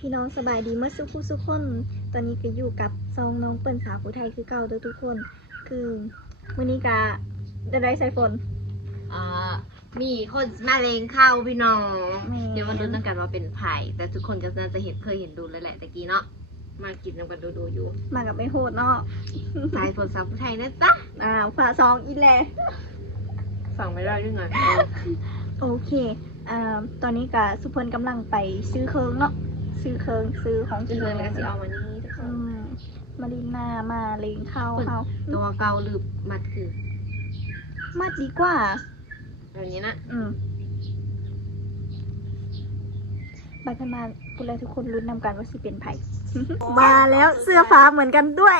พี่น้องสบายดีเมื่อสุขุสุกคน ตอนนี้ก็อยู่กับซองน้องเปิ้นสาวผู้ไทยคือเก่าเด้อทุกคน คือมื้อนี้กะได้ได้ใส่ฝน อ่า มีคนมาเลงเข้าพี่น้อง แม่ เดี๋ยวมาดูนกันว่าเป็นไผ่แต่ทุกคนก็น่าจะเห็นเคยเห็นดูแล้วแหละตะกี้เนาะ มากินนำกันดูดูๆอยู่ มากับไม่โหดเนาะสายฝนสาวผู้ไทยนะจ๊ะอ่าฝาซองอีแล สั่งไม่ได้ด้วยไงโอเคอ่าตอนนี้กะสุพลกำลังไปซื้อเคิงเนาะ ซื้อเคิงซื้อของจะกินเลยแล้วก็สิเอามานี่ทุกคอืนมมาลินนามาเลงเข้าเฮาตัวเกาหรือมัดคือมาดีกว่า แบบนี้นะอืมไปกันมาพูดเลยทุกคนรุ้นนำกันว่าสิเป็นไผ่ มาแล้วเสื้อฟ้าเหมือนกันด้วย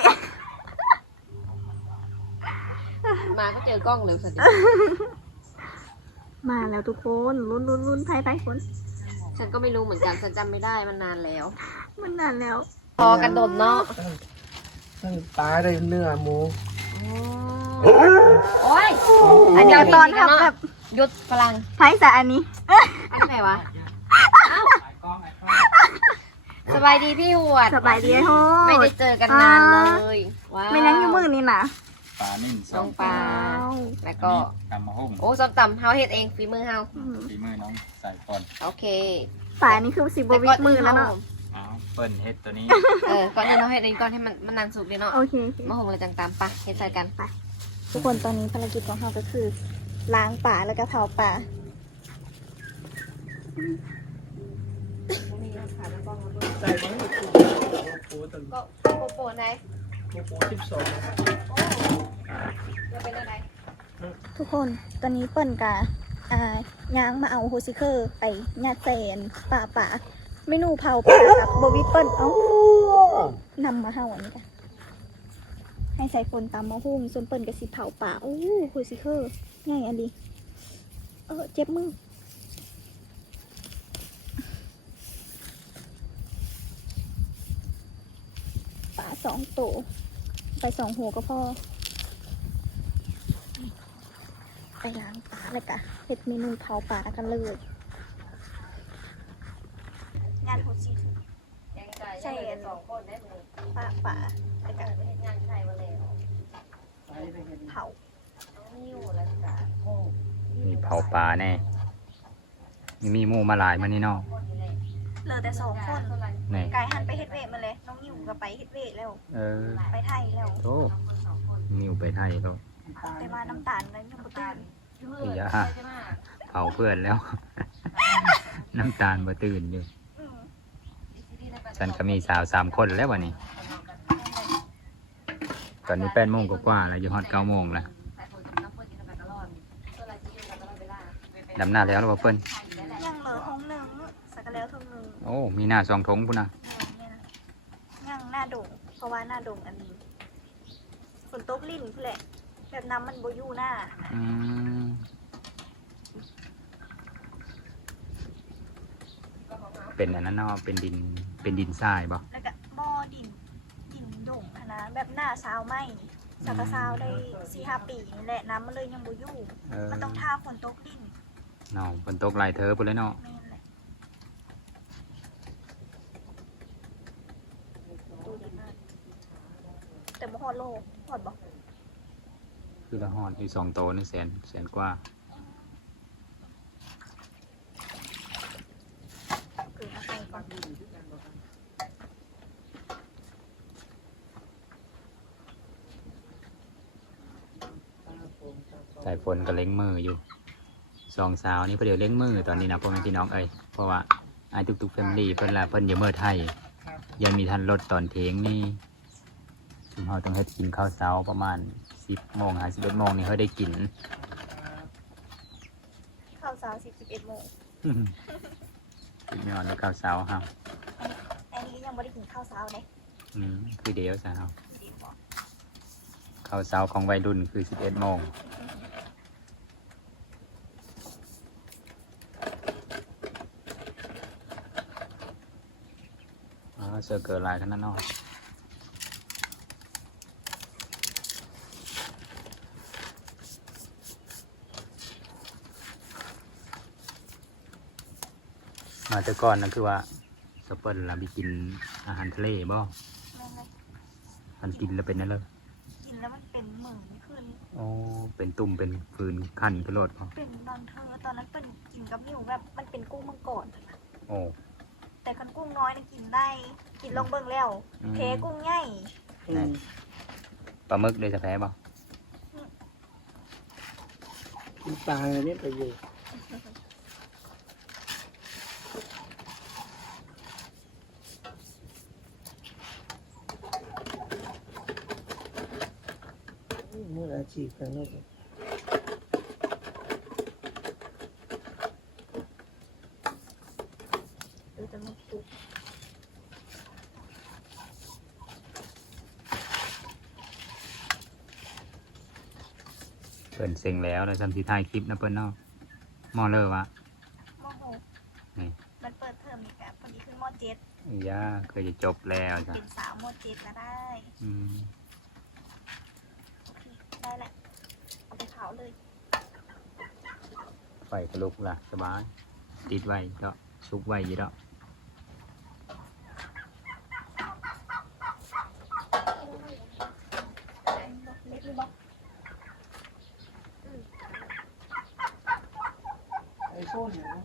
มาก็เจอกล้องเลยสันมาแล้วทุกคนลุ้นลุ้นลุ้นไผ่ไผ่ฝน ฉันก็ไม่รู้เหมือนกันฉันจำไม่ได้มันนานแล้ว มันนานแล้วพอกันโดนเนาะตั้งตายได้เนื้อหมูโอ้ยอันเดียวตอนทับแบบหยุดพลังไผ่สะอันนี้ อันไหนวะเอ้าสบายดีพี่หวด สบายดีไอ้โหไม่ได้เจอกันนานเลยว้าวไม่นั่งอยู่มือนี่นะ ปลานิ่มสน้อองงปลาแล้วก็ ตำมะฮุ่มโอ้ส้มตำเฮาเฮ็ดเองฝีมือเฮาอืมฝีมือน้องใส่ก่อนโอเคฝ่ายนี้คือสิบวิดมือแล้วเนาะอ้าวเปิ้ลเฮ็ดตัวนี้ เออก่อนที่เราเฮ็ดเองก่อนให้มันมันนานสุกดีเนาะโอเคโอเค มาหงเลยจังตามปะเฮ็ดใส่กัน ทุกคนตอนนี้ภารกิจของเราก็คือ ล้างป่าแล้วก็เผาป่า ใส่มันก็ปูปูตั้งก็โปโปไหน ปูปูสิบสองทุกคนตอนนี้เปิ้นกะอ่าย่างมาเอาโฮซิเคอร์ไปญาติแสนป่าป่าเมนูเผาป่ากับบวิเปิ้ลเอ้านำมาเฮาอันนี้กันให้ใส่คนตามมาหุ้มส่วนเปิ้นกับสิเผาป่าโอ้โฮซิเคอร์ง่ายอันดีเออเจ็บมือป่าสองโตว ไปสองหัวก็พอ ไปล้างปลาเลยกะเห็ดเมนูเผาปลากันเลย งานโฮชิยังใจยังเหลือสองคนได้เลยปลาปลาเลยกะไปเฮ็ดงานใครมาแล้วเผาน้องนิ้วแล้วจ้ะมีเผาปลาแน่มีมีหมูมาหลายมานี่เนาะ เหลือแต่สองคนนี่กายหันไปเฮ็ดเวทมาเลยน้องอยู่กับไปเฮ็ดเวทแล้ว เออ ไปไทยแล้วโธ่มิวไปไทยแล้วไปมาน้ำตาลแล้วยังบ่ตื่นอียาเผาเพื่อนแล้ว น้ำตาลบ่ตื่นอยู่อืมฉันก็มีสาวสามคนแล้ววันนี้ ตอนนี้แปดโมงกว่าๆแล้วอยู่ฮอดเก้าโมงแล้วดำหน้าแล้วหรือเปล่าเปิ้ลยั โอ้ มีหน้าสองทงพุ่นนะเออเนี่ยนะยังหน้าดงเพราะว่าหน้าดงอันนี้ฝนตกลิ่นพุ่นแหละแบบน้ำมันบ่อยู่หน้าอืมเป็นอันนั้นเนาะเป็นดินเป็นดินทรายบ่แล้วก็บ่อดินดินดงหั้นนะแบบหน้าซาวไหมสักกะซาวได้สี่ห้าปีนี่แหละน้ำมันเลยยังบ่อยู่เออมันต้องท่าฝนตกดินเนาะฝนตกหลายเธอพุ่นเลยเนาะ แม่นแหละดูดีมากแต่บ่ฮอ ดโลฮอดบ่คือละหอดอยู่สองโตนึงแสนแสนกว่าคือมาใส่ก่อนสายฝนก็เล้งมืออยู่สองสาวนี่เพอเดี๋ยวเล้งมือตอนนี้นะพ่อแม่พี่น้องเอ้ยเพราะว่าไอ้ทุกทุกๆแฟมิลี่เพิ่นละเพิ่นอยู่เมื่อไทยยังมีทันรถตอนเทงนี่ ถึงเราต้องเฮ็ดกินข้าวเช้าประมาณสิบโมงหาสิบเอ็ดโมงนี่เขาได้กิน ข้าวเช้าสิบสิบเอ็ดโมงกินไม่อ่อนในข้าวเช้าครับอันนี้ยังไม่ได้กินข้าวเช้าเลยอืมคือเดียวสาวดีกว่าข้าวเช้าของวัยรุ่นคือสิบเอ็ดโมงอ๋อเสือเกิดลายขนาดนั้นเนาะ แต่ก่อนนะคือว่าสเปิลล่ะไปกินอาหารทะเลบ่แม่นเลยมันกินแล้วเป็นนั่นเลยกินแล้วมันเป็นเหมือนขึ้นโอ้เป็นตุ่มเป็นฟืนคันกระโดดบ่เป็นบางเธอตอนนั้นเป็นกินกับมิวแบบมันเป็นกุ้งมังกรโอ้แต่คันกุ้งน้อยนะกินได้ กินลองเบิ่งแล้วอืมเทกุ้งใหญ่อืมปลาหมึกได้จะแพ้บ่กินปลาอะไรนี่ไปอยู่มืออา ชีพกันแล้วก็เออจะมันสุกเพิ่นเซ็งแล้วแล้วทำที่ถ่ายคลิปนะเพิ่นเนาะมอเลอร์วะโมโหนี่มันเปิดเทอมอีกอะพอดีขึ้นมเจ็ดย่าเคยจะจบแล้วจ้ะเป็นสาวมเจ็ดก็ได้ อืม โอเคได้แหละ เลยไฟกระลุกละสบาย ติดไว้ก็สุกไว้อยู่แล้ว เล็กหรือเปล่า ไอ้โซนเนี่ยนะ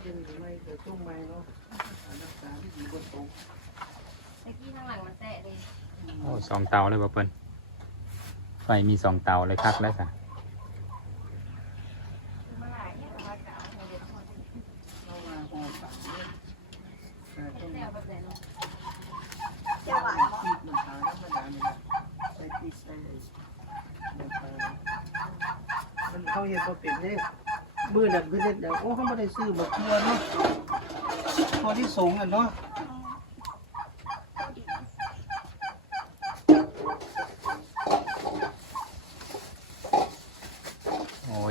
เป็นยังไม่เกิดตุ้มไม่เนาะรักษาที่ดีบนโต๊ะ ตะกี้ข้างหลังมันแตะเลย โอ้สอง เตาเลยบ่เพิ่นไฟมีสองเตาเลยคักแล้วค่ะมื่อไรเนี่ยเราเอาเดี๋ยวเอาเข้ามาหอมปากเนี่ยแต่ต้องแตะแบบไหนเนาะเจ้าหวานพริกมันขาวธรรมดาเนี่ยใส่พริกใส่น้ำตาลมันเขาเห็นว่าเป็นเนี่ยมือดับขึ้นเด็ดโอ้เขาไม่ได้ซื้อมาเพื่อเนาะพอที่สงอะเนาะ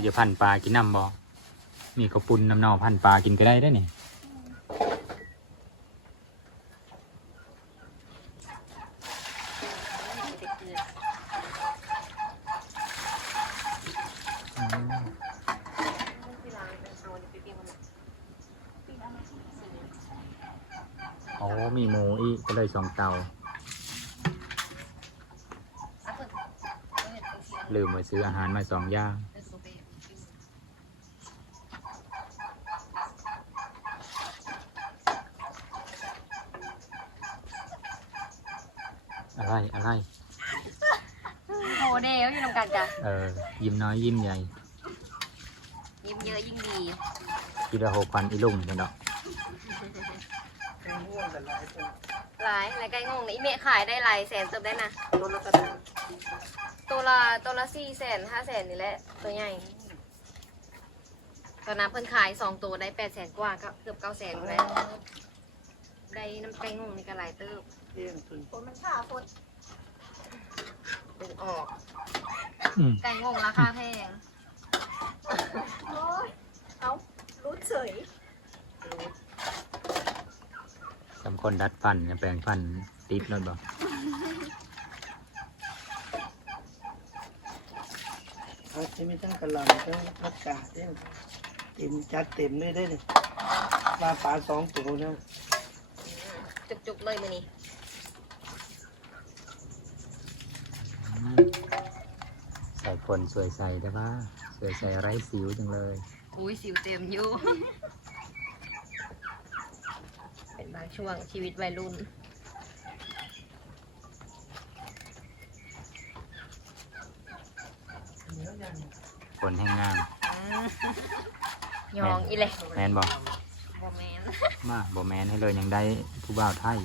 โอ้อย่าพันปลากินน้ำบ่มีข้าวปุ้นน้ำนอพันปลากินก็ได้ได้อนี่เด็กเกลือมีโมอ้มีหมูอีกก็เลยสองเตา ลืมไว้ซื้ออาหารมาสองอย่าง เป็นโซเบะ อะไรอะไร โอ้เดวอยู่ตรงกลางจ้ะ เออ ยิ้มน้อยยิ้มใหญ่ยิ้มเยอะยิ่งดีกิโลหกพันอีลุงเนาะแกงง่วงแต่หลายตัวหลายหลายไก่งงนะอีเมะขายได้หลายแสนเติบได้นะตัวละกระดาษตัวละตัวละสี่แสนห้าแสนนี่แหละตัวใหญ่ตอนนั้นเพิ่นขายสองตัวได้แปดแสนกว่าก็เกือบเก้าแสนแล้วได้น้ำไก่งงนี่ก็หลายเติบเที่ยงคืนฝนมันข่าฝน ดึงออก อืมไก่งงราคาแพง โอ้ยเอารู้เฉยสำคนดัดฟันแปลงฟันติดรถบ่เขาจะมีทั้งกระหลำทั้งผักกาดเนี่ยเต็มจัดเต็มเลยได้เลยปลาปลาสองตัวนะจุกๆเลยมือนี้ ใส่คนสวยใส่ได้ปะสวยใส่ไร้สิวจังเลย อุ้ยสิวเต็มอยู่ เป็นบางช่วงชีวิตวัยรุ่นคนแห้งงามยองอีเลยแมนบอกบอแมนมาบอแมนให้เลยยังได้ผู้บ่าวไทย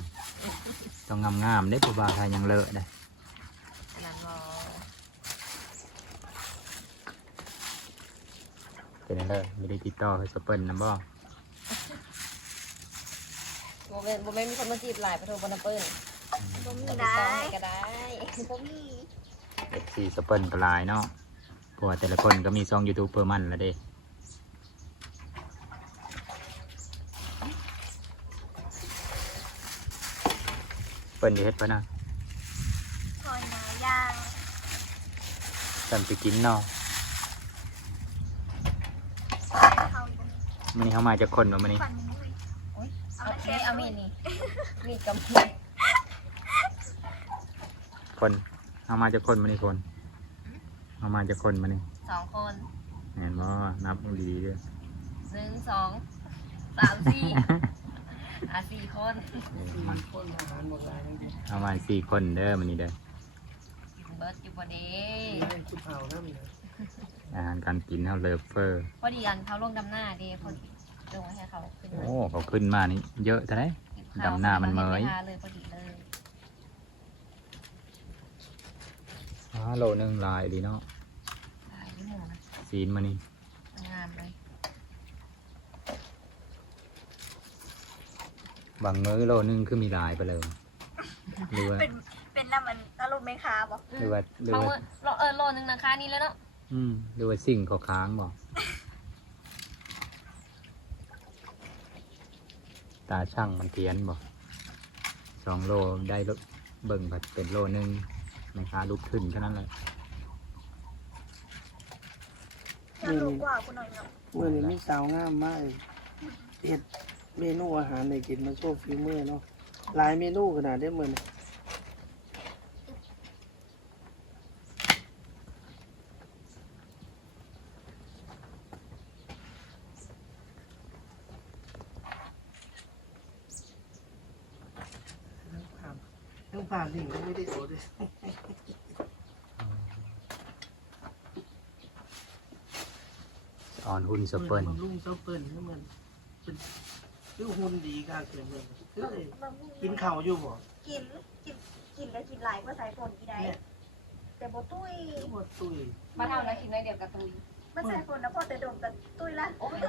ต้องงามงามๆได้ผู้บ่าวไทยยังเลอะได้ อันนั้นบอ เป็นอะไรไม่ได้ติดต่อให้สเปิลนะบ่บอแมนบอแมนมีคนมาจีบหลายประตูบอนาเปิลบ่มีติดได้ต่อให้ก็ได้บ่มีเอฟซีสเปิลก็หลายเนาะเพราะว่าแต่ละคนก็มีซองยูทูบเพิ่มมันละเด้เปิ้ลจะเฮ็ดปะนะหอยนาย่างจำไปกินเนาะ เข้าบ่ มีมันนี่เขามาจากคนวะมันนี่ฟันเลยเอาแค่เอามีดนี่มีดกับคนเขามาจากคนมันนี่คนเขามาจากคนมันนี่สองคนเห็นบ่นับดีๆด้วยหนึ่งสองสามสี่อะสี่คนคนอาหารหมดเลยนั่นเองเอามาสี่คนเด้อมันนี่เด้อเบิร์ดอยู่พอดีนี่เป็น คุณเผานะมีนะอาหารการกินเขาเลิฟเฟอร์ พอดีอันเขาลงดำหน้าดีพอดีลงให้เขาขึ้นมาโอ้เขาขึ้นมานี่เยอะเท่าไหร่เก็บข้วดำหน้ามันเหมยไทาเลยพอดีเลยอ๋อโลหนึงลายดีเนาะขายที่หมูนะซีนมานี่งามเลยบางมื้อโลหนึงคือมีลายไปเลยหรือว่าเป็นเป็นน้ำมันอารมณ์ไม่คาบ่หรือว่าหรือเขาว่าโลเออโลนึงนะคะนี่แล้วเนาะ อืมหรือว่าสิ่งเขาค้างบอกตาช่างมันเทียนบอกสองโลได้รถเบิ่งผัดเป็นโลหนึงนะคะลุกขึ้นแค่นั้นเลยอยากรู้กว่าคุณหน่อยเนาะเมื่อนี้มีสาวงามมากเฮ็ดเมนูอาหารในกินมาโชว์ฝีมือเนาะหลายเมนูขนาดได้เหมือน ต้องผ่านหนึ่งก็ไม่ได้โดดเลยออนหุ่นสเปิลบำรุงเจ้าเปิ้ลนี่มันเป็นคือหุ่นดีกาเกินเลยคือเลยกินข้าวอยู่บ่กินกินกินแล้วกินหลายก็ใส่ฝนอีได้เนี่ยแต่บ่ตุ้ยหมดตุยมาทำแล้วกินได้เดียวกับตุยมันใส่ฝนนะพอแต่ดมแต่ตุ้ยละโอ้ย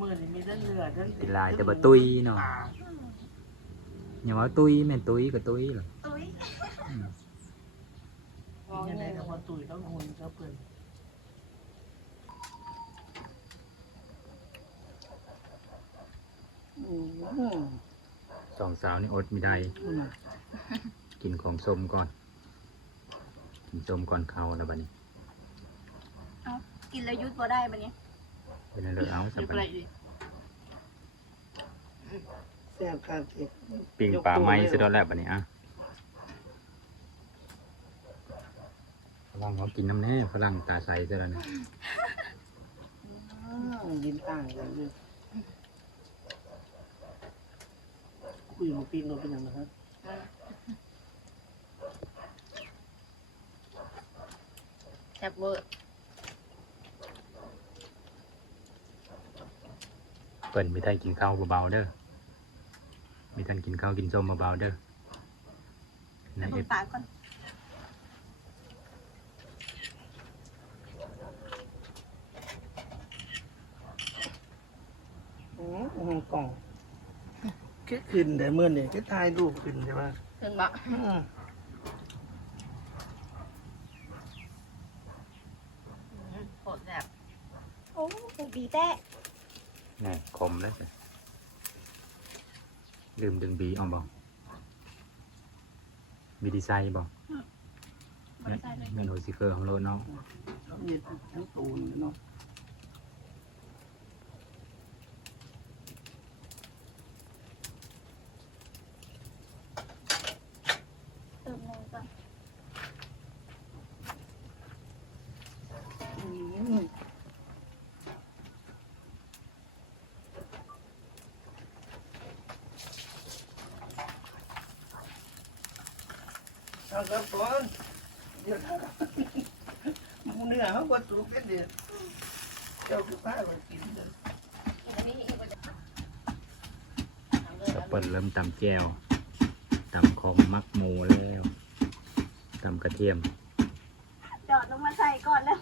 มื่อนี้มีทั้งเนื้อทั้งเป็นลายแต่บ่ตุยเนาะปลา อืมอย่าว่าตุยแม่นตุยก็ตุยเหรอตุ้ยอืมกินยังไงกับว่าตุยต้องหุ่นเจ้าเปิ้ลอืมสองสาวนี่อดไม่ได้อืมกินของส้มก่อน กินส้มก่อนเขาแล้วบัดนี้กินแล้วยุดบ่ได้บัดนี้เป็นอะไรเอาสับบัดนี้แซ่บคาเก็บปิ้งปลาไม้ซะแล้วแหละบัดนี้อะฝรั่งเขากินน้ำแน่ฝรั่งตาใสซะแล้วเนี่ยอืมยินต่างกันเลยคุยมาปิ้งเราเป็นยังไงครับแซ่บเวอร์เปิ่นไม่ได้กินข้าวเบาๆเด้อ มีท่านกินข้าวกินส้มเบาๆเด้อในเอาเอเบิ่งฟปากก่อนอืมอืมกล่องแค่ขึ้นแต่เมื่อเนี่ยแค่ถ่ายรูปขึ้นใช่ไหมถึงบะอืมโคตรแซ่บโอ้ปลูกดีแต่นี่คมแล้วสิ ลืมดึงบีออกบอกมีดีไซน์บอกบ่ได้ใส่เลยเมนูสติกเกอร์ของรถเนาะแล้วมีทั้งตูนเนาะ เติมเนยก่อน อืมเอาครับก่อนเดี๋ยวหมูเนื้อเขาบ ด็ดเจ้าคือป้ามากินเด้อเลยปิลเริ่มตำแก้วตำของมักหมูแล้วตำกระเทียม จอดลงมาใส่ก่อนแล้ว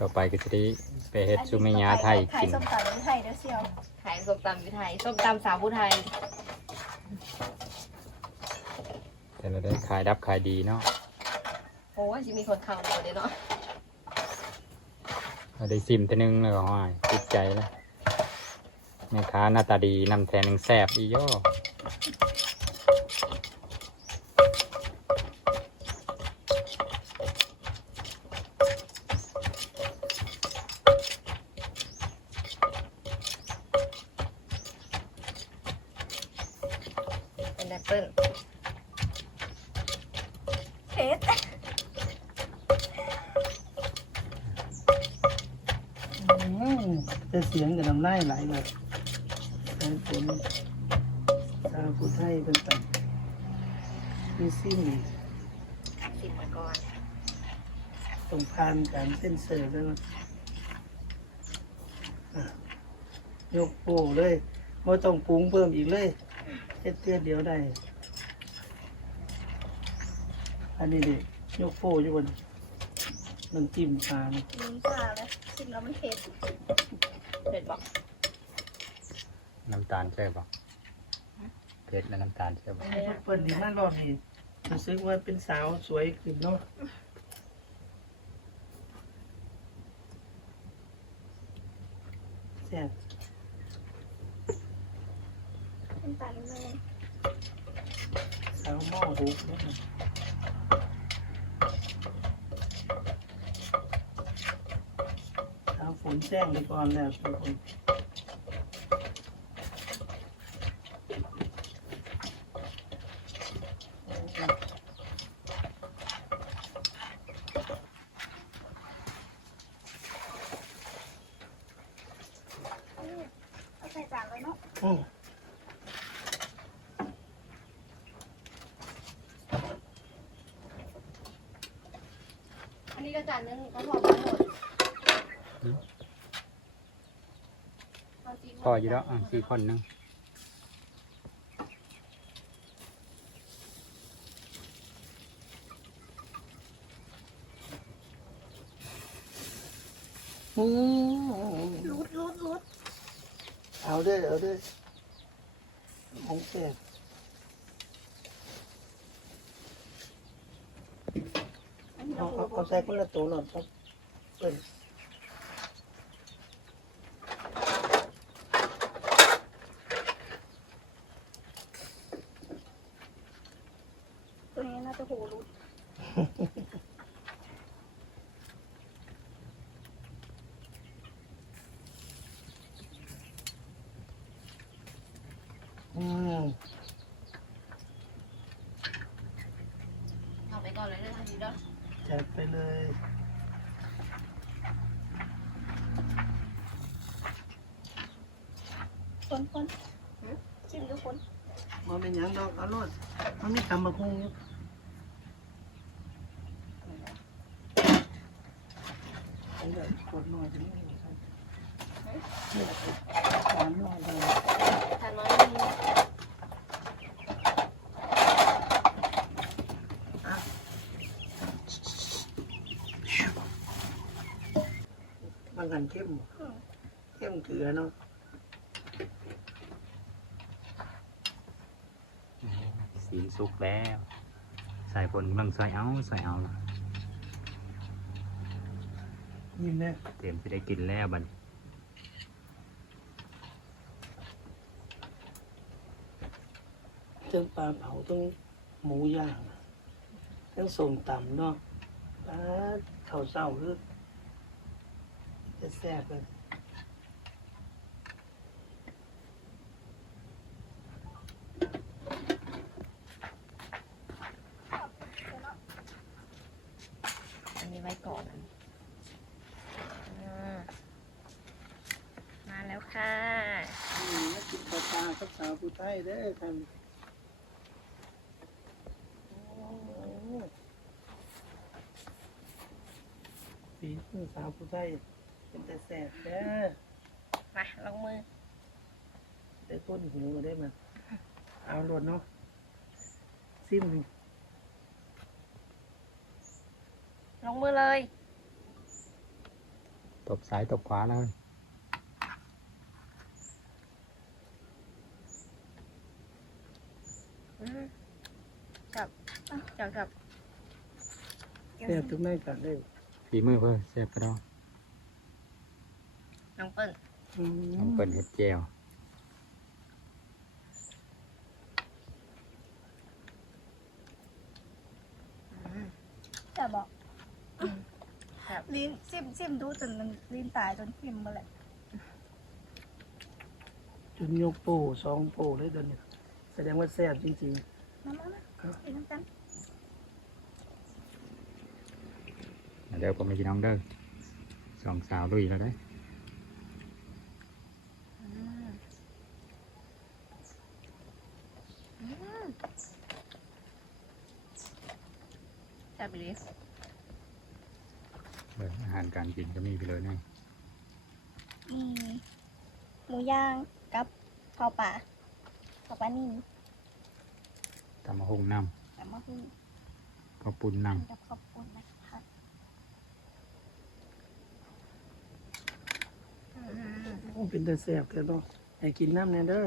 ต่อไปก็จะได้ไปเฮ็ดซูเมญาไทยขายกินส้มตำไทยเด้อเชียวขายส้มตำอยู่ไทยส้มตำสาวผู้ไทยแต่เราได้ขายดับขายดีเนาะโอ้ยจะมีคนเข้าหมดเลยเนาะเราได้ซิมเทอนึงแล้วก็ห้อยติดใจแล้วแม่ค้าหน้าตาดีนำแทนหนึ่งแซบอีโย่ ยงกับน้ำลายไหลแบบสายฝนชาวพุทธไทยเป็นตับมีซิมอีกสิบมาก่อนต้องผ่านการเส้นเสิร์ฟแล้วนะอะยกโป้เลยไม่ต้องปรุงเพิ่มอีกเลยเฮ็ดเตี้ยเดียวได้ อันนี้ดิยกโป้อยู่บนน้ำจิ้มปลาเนี่ยลิ้นชาแล้วชิมแล้วมันเผ็ดเผ็ดบอก น้ำตาลใช่ปะเพชรและน้ำตาลใช่ปะเปิดดีมากรอบนี้รู้สึกว่าเป็นสาวสวยขึ้นเนาะแซ่บน้ำตาลเลยสาวหม้อหุบนะครับสาวฝนแจ้งไปก่อนแล้วทุกคน เอาใส่จานเลยเนาะ อืม อันนี้ก็จานนึงก็พอมาหมด พ ออยู่แล้วอะสี่คนหนึงอืมรูดรูดรูดเอาเด้วยเอาเด้วยของแซ่บอันนี้เอาเราเอาเอาใส่คนละตัวหน่อยครับเปิ้น ตัวนี้น่าจะโหรูด อืม เอาไปก่อนเลยนะทีเดียว จัดไปเลย คนคนชิมทุกคน มัน เป็นหยังดอกเอารสมันมีตำมะฮุงอยู่อันนี้กดหน่อยจะไม่เห็นครับนี่แหละครับสามหน่อยเลยทานน้อยนึงบางกันเข้มบ่เข้มเกลือเนาะ สีสุกแล้วใส่ผลกำลังใส่เอาใส่เอายิ้มเนี่ยเตรียมจะได้กินแล้วบัดนี้เรื่องปลาเผาต้องหมูย่างเรื่องส้มตำเนาะปลาข้าวเศร้าคือจะแซ่บเลย อันนี้ไว้ก่อนอ่ามาแล้วค่ะ อืมแล้วกิน กับสาวผู้ไทยเด้อท่านโอ้ปีมือสาวผู้ไทยเป็นแต่แสบเด้อมาลงมือได้ต้นหูได้มาเอาหลดเนาะซิมหนึ่งลงมือเลย ตบซ้ายตบขวาเลย อืมจับจับจับ แสบทุกในกันเลยฝีมือเพื่อแซ่บกระดองน้องเปิ้ลอืมน้องเปิดเห็ดแก้วอืมแต่บอกอืมครับลิ้นซิมซิมดูจนมันลิ้นตายจนฟิมมาแหละจนยกโป้สองโป้เลยเดี๋ยวนี้แสดงว่าแสบจริง มามามากินน้ำกัน เดี๋ยวผมไปพี่น้องเด้อสองสาวลุยแล้วได้ออืมอืมจับไปเลยเอออาหารการกินก็มีไปเลยนี่มีหมูย่างกับข้าวป่าข้าวปลานิ่มตำมะฮุงน้แต่มาคือำข้าวปุ้นน้กับข้าวปุ้นนะคะ อืม ๆ โอ้เป็นแต่แสบแต่เนาะให้กินน้ำแน่เด้อ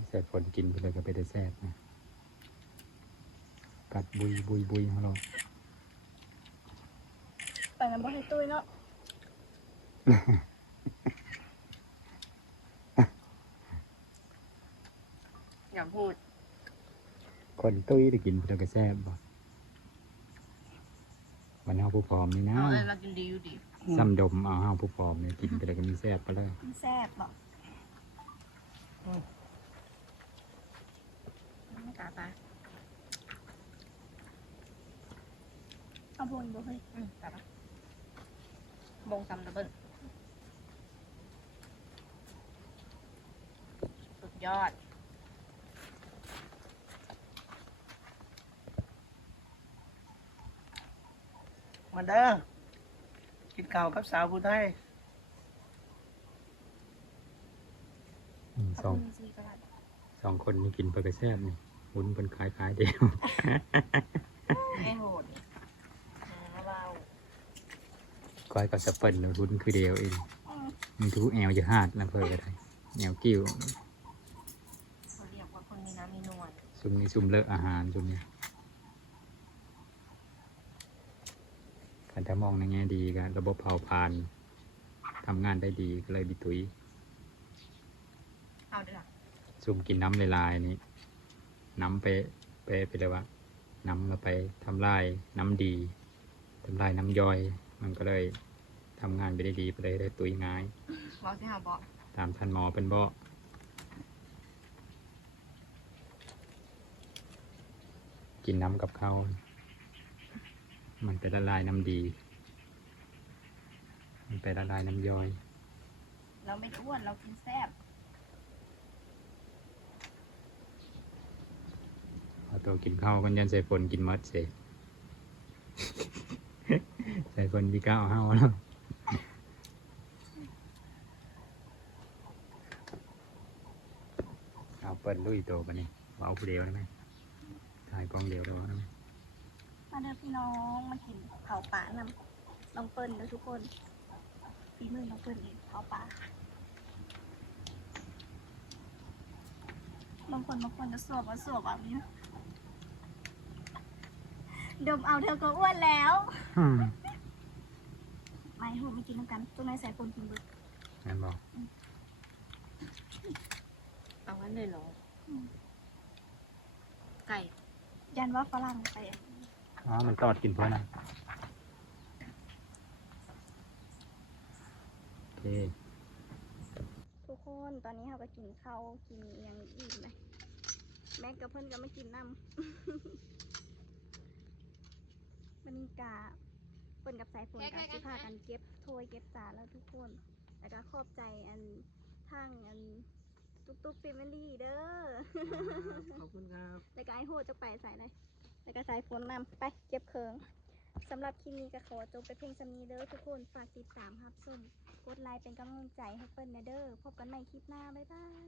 ำแซ่บฝนกินไปเลยก็ไปได้แซ่บนะกัดบุยบุยบุยฮัลโหลไปน้ำบ่ให้ตุ้ยเนาะอย่าพูดคนตุ้ยได้กินไปเลยก็แซ่บบ่ วันนี้เอาผู้พร้อมนี่นะเอาเลยเรากินดีอยู่ดีซ้ำดมเอาห้าผู้พร้อมเนี่ยกินไปเลยก็มีแซ่บไปเลยมันแซ่บบอกไม่ตาตาเอาพวกนี้บ่เฮ้ยอืมตาปะบงซ้ำดับเบิ้ลสุดยอด มาเด้อกินข้าวกับสาวผู้ไทยอืมสองมีสีกระดาษสองคนนี่กินไปก็แซ่บนี่หุ่นเป็นคล้ายๆเดียว ไม่โหดนี่อืมเบาก้อยกับสเปิลเนี่ยหุ่นคือเดียวเองอืมมีทุกแอวจะหาดแล้วเพื่อก็ได้แนวกิ้วเขาเรียกว่าคนมีน้ำมีนวล ซุมนี้ซุมเลอะอาหารซุมนี้ คันถ้ามองในแง่ดีก็ระบบเผาผลาญทำงานได้ดีก็เลยบิตุยเอาเด้อซุมกินน้ำลายๆนี่น้ำไปไปไปเลยว่าน้ำเราไปทำลายน้ำดีทำลายน้ำย่อย มันก็เลยทำงานไปได้ดีไปเลยได้ตุยง่ายบอกสิหาบอกตามท่านหมอเป็นบ่กินน้ำกับข้าว มันไปละลายน้ำดี มันไปละลายน้ำย่อย เราไม่ได้อ้วนเรากินแซ่บเอาตัวกินข้าวกันยันใส่ฝนกินมดเสใส่ฝนที่ก้าวห้าวแล้วเอาเปิดลุยโตปะนี่เอาผู้เดียวได้ไหมถ่ายกล้องเดียวรอได้ไหม มาเด้อพี่น้องมากินข้าวป่านำน้องเปิ้ลเด้อทุกคนฝีมือน้องเปิ้ลเองข้าวป่าบางคนบางคนจะสวบมาสวบแบบนี้นะดมเอาเธอก็อ้วนแล้วไม่หูไม่กินน้ำกันตัวไหนใส่ปนกินเบิดงั้นบอกเอางั้นเลยเหรออมไก่ ยันว่าฝรั่งไปอ๋ อ มันตอดกินเพื่อนนะโอเคทุกคนตอนนี้เราก็กินข้าวกินอหยังอีกไหมแม็กกับเพื่อนก็ไม่กินน้ำบรรยากาศเปิ้นกับสายฝนกับสิพากันเก็บโทยเก็บจานแล้วทุกคนแล้วก็ขอบใจอันทางอันตุกตุกฟิมลี่เด้อ ขอบคุณครับแล้วก็ไอโหจะไปใส่เลย แล้วก็สายฝนนำไปเก็บเคิงสำหรับคลิปนี้ก็ขอจบไปเพียงสำนี้เด้อทุกคนฝากติดตามครับซุ่มกดไลค์เป็นกำลังใจให้เปิ้ลนะเด้อพบกันใหม่คลิปหน้า บ๊ายบาย